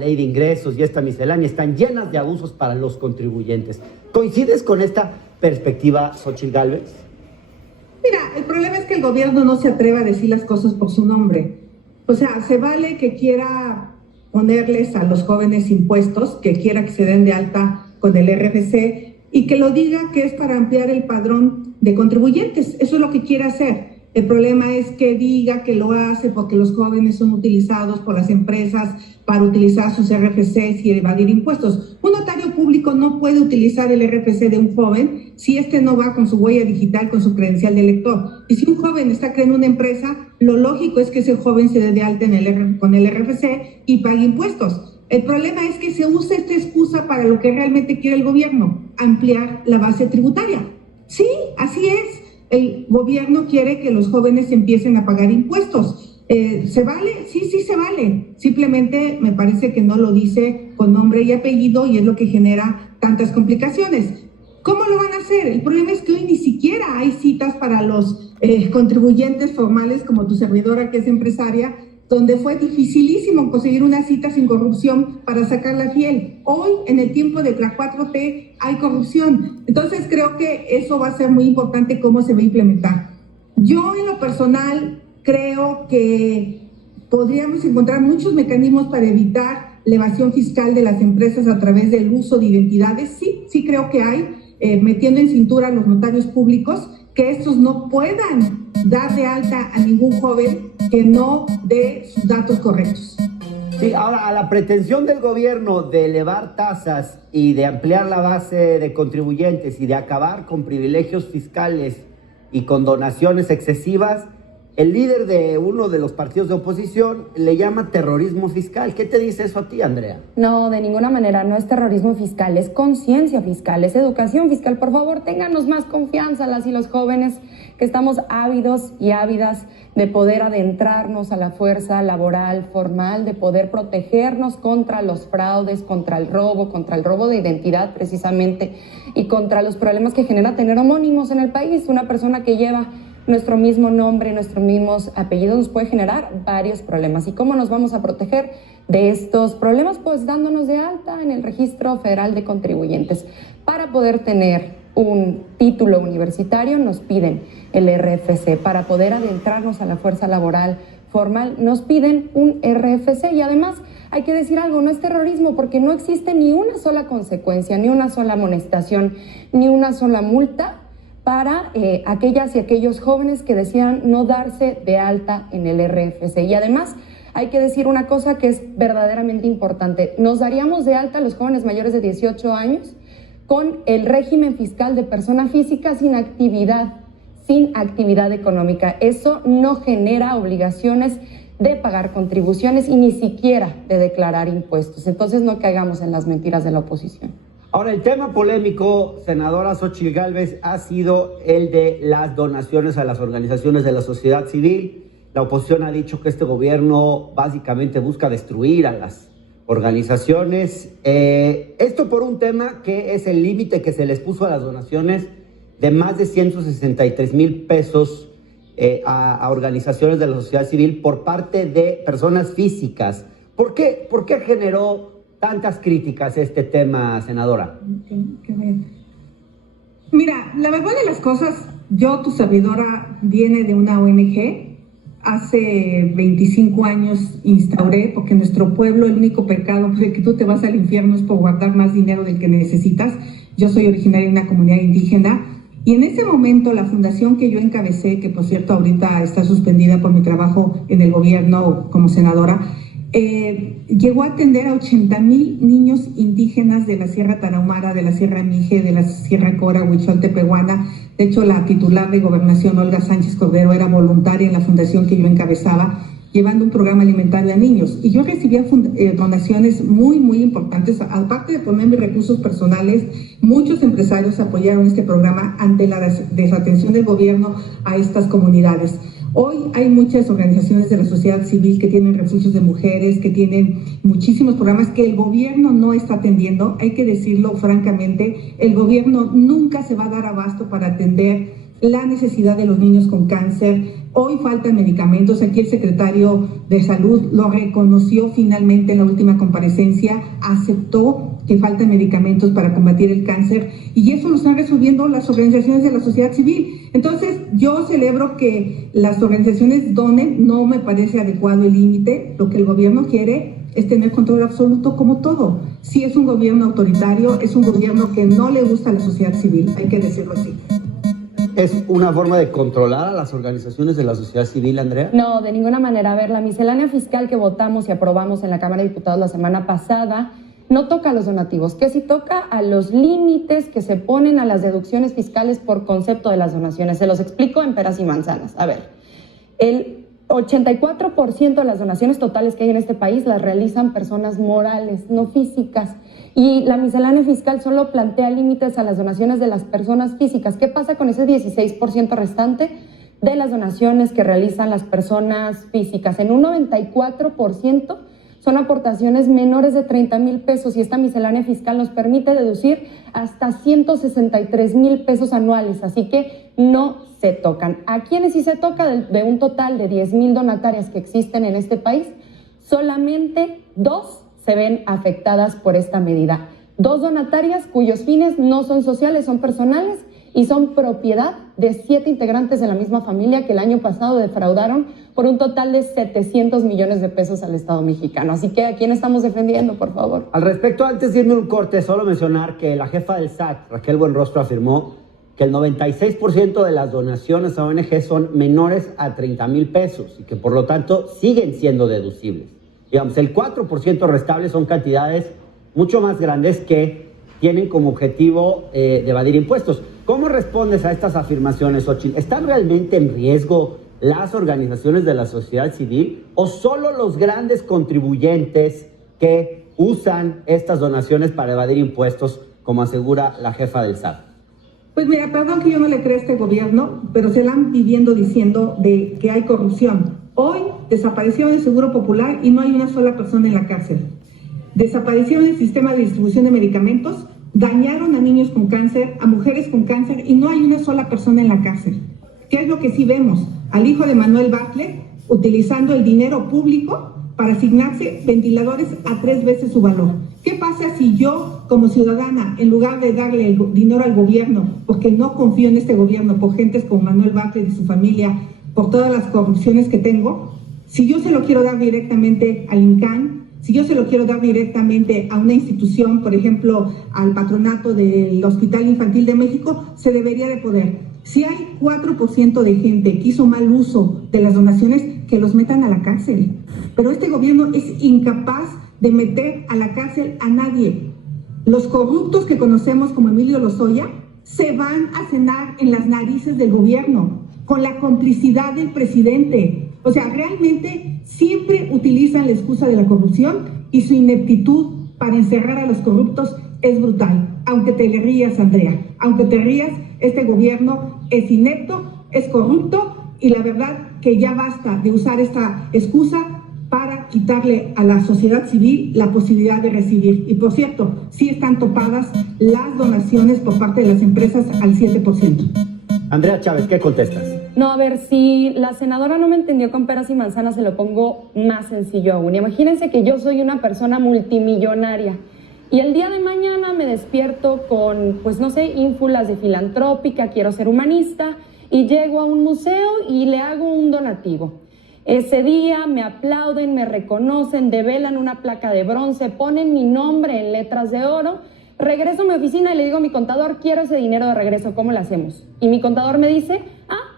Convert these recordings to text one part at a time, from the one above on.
ley de ingresos y esta miscelánea están llenas de abusos para los contribuyentes. ¿Coincides con esta perspectiva, Xóchitl Gálvez? Mira, el problema es que el gobierno no se atreve a decir las cosas por su nombre. O sea, se vale que quiera ponerles a los jóvenes impuestos, que quiera que se den de alta con el RFC y que lo diga que es para ampliar el padrón de contribuyentes. Eso es lo que quiere hacer. El problema es que diga que lo hace porque los jóvenes son utilizados por las empresas para utilizar sus RFCs y evadir impuestos. Un notario público no puede utilizar el RFC de un joven si este no va con su huella digital, con su credencial de elector. Y si un joven está creando una empresa, lo lógico es que ese joven se dé de alta con el RFC y pague impuestos. El problema es que se usa esta excusa para lo que realmente quiere el gobierno, ampliar la base tributaria. Sí, así es. El gobierno quiere que los jóvenes empiecen a pagar impuestos. ¿Se vale? Sí, sí se vale. Simplemente me parece que no lo dice con nombre y apellido y es lo que genera tantas complicaciones. ¿Cómo lo van a hacer? El problema es que hoy ni siquiera hay citas para los contribuyentes formales como tu servidora que es empresaria, donde fue dificilísimo conseguir una cita sin corrupción para sacar la fiel. Hoy, en el tiempo de la 4T, hay corrupción. Entonces, creo que eso va a ser muy importante cómo se va a implementar. Yo, en lo personal, creo que podríamos encontrar muchos mecanismos para evitar la evasión fiscal de las empresas a través del uso de identidades. Sí creo que hay, metiendo en cintura a los notarios públicos, que estos no puedan dar de alta a ningún joven que no dé sus datos correctos. Sí, ahora, a la pretensión del gobierno de elevar tasas y de ampliar la base de contribuyentes y de acabar con privilegios fiscales y con donaciones excesivas, el líder de uno de los partidos de oposición le llama terrorismo fiscal. ¿Qué te dice eso a ti, Andrea? No, de ninguna manera, no es terrorismo fiscal, es conciencia fiscal, es educación fiscal. Por favor, ténganos más confianza las y los jóvenes que estamos ávidos y ávidas de poder adentrarnos a la fuerza laboral formal, de poder protegernos contra los fraudes, contra el robo de identidad precisamente, y contra los problemas que genera tener homónimos en el país. Una persona que lleva nuestro mismo nombre, nuestros mismos apellidos nos puede generar varios problemas. ¿Y cómo nos vamos a proteger de estos problemas? Pues dándonos de alta en el Registro Federal de Contribuyentes. Para poder tener un título universitario nos piden el RFC. Para poder adentrarnos a la fuerza laboral formal nos piden un RFC. Y además hay que decir algo, no es terrorismo porque no existe ni una sola consecuencia, ni una sola amonestación, ni una sola multa para aquellas y aquellos jóvenes que decidan no darse de alta en el RFC. Y además hay que decir una cosa que es verdaderamente importante. Nos daríamos de alta a los jóvenes mayores de 18 años con el régimen fiscal de persona física sin actividad económica. Eso no genera obligaciones de pagar contribuciones y ni siquiera de declarar impuestos. Entonces no caigamos en las mentiras de la oposición. Ahora, el tema polémico, senadora Xóchitl Gálvez, ha sido el de las donaciones a las organizaciones de la sociedad civil. La oposición ha dicho que este gobierno básicamente busca destruir a las organizaciones. Esto por un tema que es el límite que se les puso a las donaciones de más de 163,000 pesos a organizaciones de la sociedad civil por parte de personas físicas. ¿Por qué generó tantas críticas este tema, senadora? Mira, la verdad de las cosas, yo, tu servidora, viene de una ONG. Hace 25 años instauré, porque en nuestro pueblo el único pecado por el que tú te vas al infierno es por guardar más dinero del que necesitas. Yo soy originaria de una comunidad indígena y en ese momento la fundación que yo encabecé, que por cierto ahorita está suspendida por mi trabajo en el gobierno como senadora, llegó a atender a 80,000 niños indígenas de la Sierra Tarahumara, de la Sierra Mije, de la Sierra Cora, Huichol, Tepehuana. De hecho, la titular de Gobernación, Olga Sánchez Cordero, era voluntaria en la fundación que yo encabezaba, llevando un programa alimentario a niños. Y yo recibía donaciones muy, muy importantes. Aparte de poner mis recursos personales, muchos empresarios apoyaron este programa ante la desatención del gobierno a estas comunidades. Hoy hay muchas organizaciones de la sociedad civil que tienen refugios de mujeres, que tienen muchísimos programas que el gobierno no está atendiendo. Hay que decirlo francamente, el gobierno nunca se va a dar abasto para atender la necesidad de los niños con cáncer, Hoy faltan medicamentos. Aquí el secretario de Salud lo reconoció finalmente en la última comparecencia, aceptó que faltan medicamentos para combatir el cáncer y eso lo están resolviendo las organizaciones de la sociedad civil. Entonces, yo celebro que las organizaciones donen, no me parece adecuado el límite. Lo que el gobierno quiere es tener control absoluto como todo. Si es un gobierno autoritario, es un gobierno que no le gusta a la sociedad civil, hay que decirlo así. ¿Es una forma de controlar a las organizaciones de la sociedad civil, Andrea? No, de ninguna manera. A ver, la miscelánea fiscal que votamos y aprobamos en la Cámara de Diputados la semana pasada no toca a los donativos, que sí toca a los límites que se ponen a las deducciones fiscales por concepto de las donaciones. Se los explico en peras y manzanas. A ver, el 84% de las donaciones totales que hay en este país las realizan personas morales, no físicas. Y la miscelánea fiscal solo plantea límites a las donaciones de las personas físicas. ¿Qué pasa con ese 16% restante de las donaciones que realizan las personas físicas? En un 94% son aportaciones menores de 30,000 pesos y esta miscelánea fiscal nos permite deducir hasta 163,000 pesos anuales, así que no se tocan. A quienes sí se toca de un total de 10,000 donatarias que existen en este país, solamente 2 se ven afectadas por esta medida. 2 donatarias cuyos fines no son sociales, son personales y son propiedad de 7 integrantes de la misma familia que el año pasado defraudaron por un total de 700 millones de pesos al Estado mexicano. Así que, ¿a quién estamos defendiendo, por favor? Al respecto, antes de irme un corte, solo mencionar que la jefa del SAT, Raquel Buenrostro, afirmó que el 96% de las donaciones a ONG son menores a 30,000 pesos y que por lo tanto siguen siendo deducibles. Digamos, el 4% restable son cantidades mucho más grandes que tienen como objetivo de evadir impuestos. ¿Cómo respondes a estas afirmaciones, Xochitl? ¿Están realmente en riesgo las organizaciones de la sociedad civil o solo los grandes contribuyentes que usan estas donaciones para evadir impuestos, como asegura la jefa del SAT? Pues mira, perdón que yo no le crea a este gobierno, pero se la han viviendo diciendo de que hay corrupción. Hoy desaparecieron el Seguro Popular y no hay una sola persona en la cárcel. Desaparecieron el sistema de distribución de medicamentos, dañaron a niños con cáncer, a mujeres con cáncer y no hay una sola persona en la cárcel. ¿Qué es lo que sí vemos? Al hijo de Manuel Bartlett utilizando el dinero público para asignarse ventiladores a 3 veces su valor. ¿Qué pasa si yo, como ciudadana, en lugar de darle el dinero al gobierno, porque no confío en este gobierno, por gentes como Manuel Bartlett y su familia, por todas las corrupciones que tengo, si yo se lo quiero dar directamente al INCAN, si yo se lo quiero dar directamente a una institución, por ejemplo, al patronato del Hospital Infantil de México, se debería de poder. Si hay 4% de gente que hizo mal uso de las donaciones, que los metan a la cárcel. Pero este gobierno es incapaz de meter a la cárcel a nadie. Los corruptos que conocemos como Emilio Lozoya se van a cenar en las narices del gobierno, con la complicidad del presidente. O sea, realmente siempre utilizan la excusa de la corrupción y su ineptitud para encerrar a los corruptos es brutal. Aunque te rías, Andrea, aunque te rías, este gobierno es inepto, es corrupto y la verdad que ya basta de usar esta excusa para quitarle a la sociedad civil la posibilidad de recibir. Y por cierto, sí están topadas las donaciones por parte de las empresas al 7%. Andrea Chávez, ¿qué contestas? No, a ver, si la senadora no me entendió con peras y manzanas, se lo pongo más sencillo aún. Imagínense que yo soy una persona multimillonaria y el día de mañana me despierto con, pues no sé, ínfulas de filantrópica, quiero ser humanista y llego a un museo y le hago un donativo. Ese día me aplauden, me reconocen, develan una placa de bronce, ponen mi nombre en letras de oro. Regreso a mi oficina y le digo a mi contador, quiero ese dinero de regreso, ¿cómo lo hacemos? Y mi contador me dice,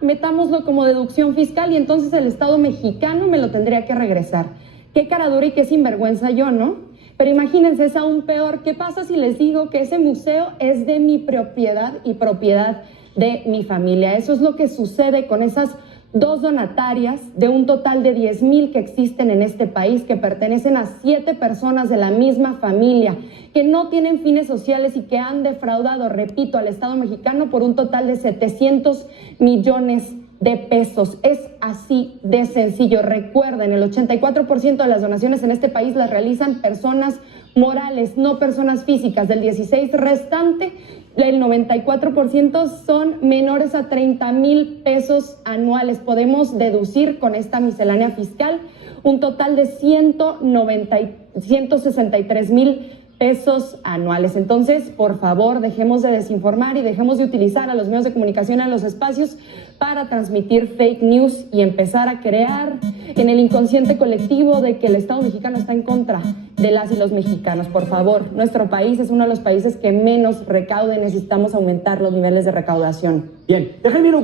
metámoslo como deducción fiscal y entonces el Estado mexicano me lo tendría que regresar. Qué cara dura y qué sinvergüenza yo, ¿no? Pero imagínense, es aún peor. ¿Qué pasa si les digo que ese museo es de mi propiedad y propiedad de mi familia? Eso es lo que sucede con esas 2 donatarias de un total de 10,000 que existen en este país, que pertenecen a 7 personas de la misma familia, que no tienen fines sociales y que han defraudado, repito, al Estado mexicano por un total de 700 millones de pesos. Es así de sencillo. Recuerden, el 84% de las donaciones en este país las realizan personas morales, no personas físicas. Del 16 restante, el 94% son menores a 30,000 pesos anuales. Podemos deducir con esta miscelánea fiscal un total de 163,000 pesos anuales. Entonces, por favor, dejemos de desinformar y dejemos de utilizar a los medios de comunicación, a los espacios para transmitir fake news y empezar a crear en el inconsciente colectivo de que el Estado mexicano está en contra de las y los mexicanos. Por favor, nuestro país es uno de los países que menos recauda y necesitamos aumentar los niveles de recaudación. Bien, déjenme ir un